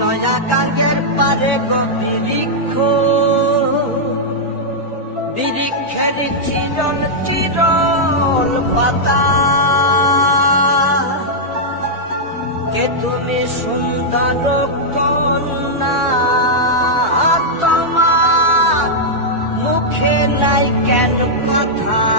নয়া কাঙ্গের পারে গো বিরিক্ষ। চিরল পাতা। কে তুমি সুন্দর কন্যা, তোমার মুখে নাই কেন কথা।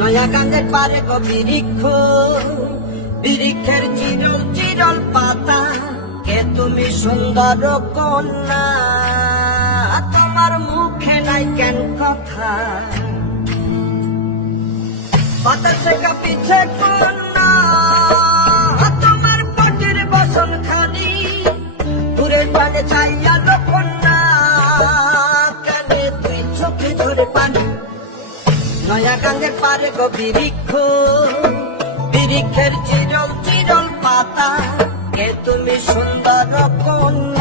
নয়া গাঙ্গের পারে গো বিরিক্ষ বিরিক্ষের চিরল চিরল পাতা, কে তুমি সুন্দর কন্যা? তোমার মুখে নাই কেন কথা? বাতাসে কাঁপিছে কন্যা। তোমার পটির বসন খালি দূরের পানে চাইয়া কন্যা। কানে তুই চোখে ধরে পানি নয়া গাঙ্গের পারে গো বিরিক্ষ। বিরিক্ষের চিরল চিরল পাতা কে তুমি সুন্দর কন্যা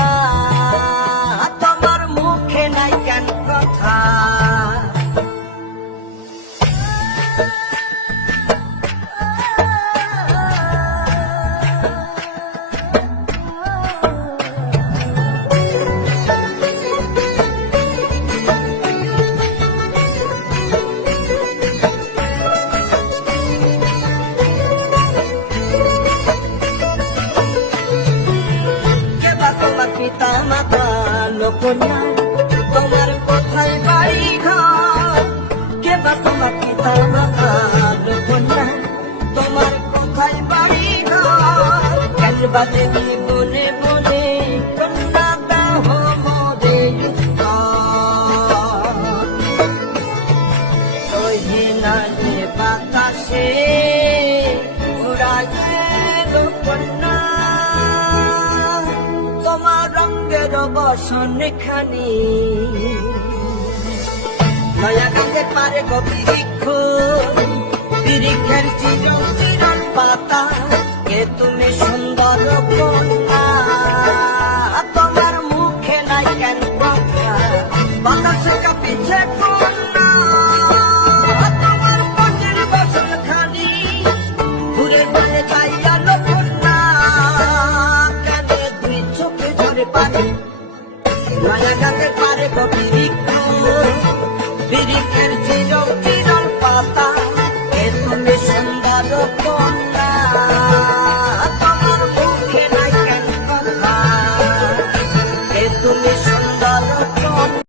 তোমার পিতা মাতা, লোকন্যা, তোমার কোথায় বাড়ি ঘর কে বা তোমার পিতা মাতা, লোকন্যা, তোমার কোথায় বাড়ি ঘর কেন বা দেবী বনে বনে কন্যা বসন খানি। নয়া গাঙ্গের পারে গো বিরিক্ষ বিরিক্ষের চিরল চিরল পাতা, কে তুমি সুন্দর কন্যা? তোমার মুখে নাই কেন কথা? বাতাসে কাঁপিছে কন্যা? মায়া গাছে পারে তো বিরিক্ষ বিরিক্ষের চেয়ে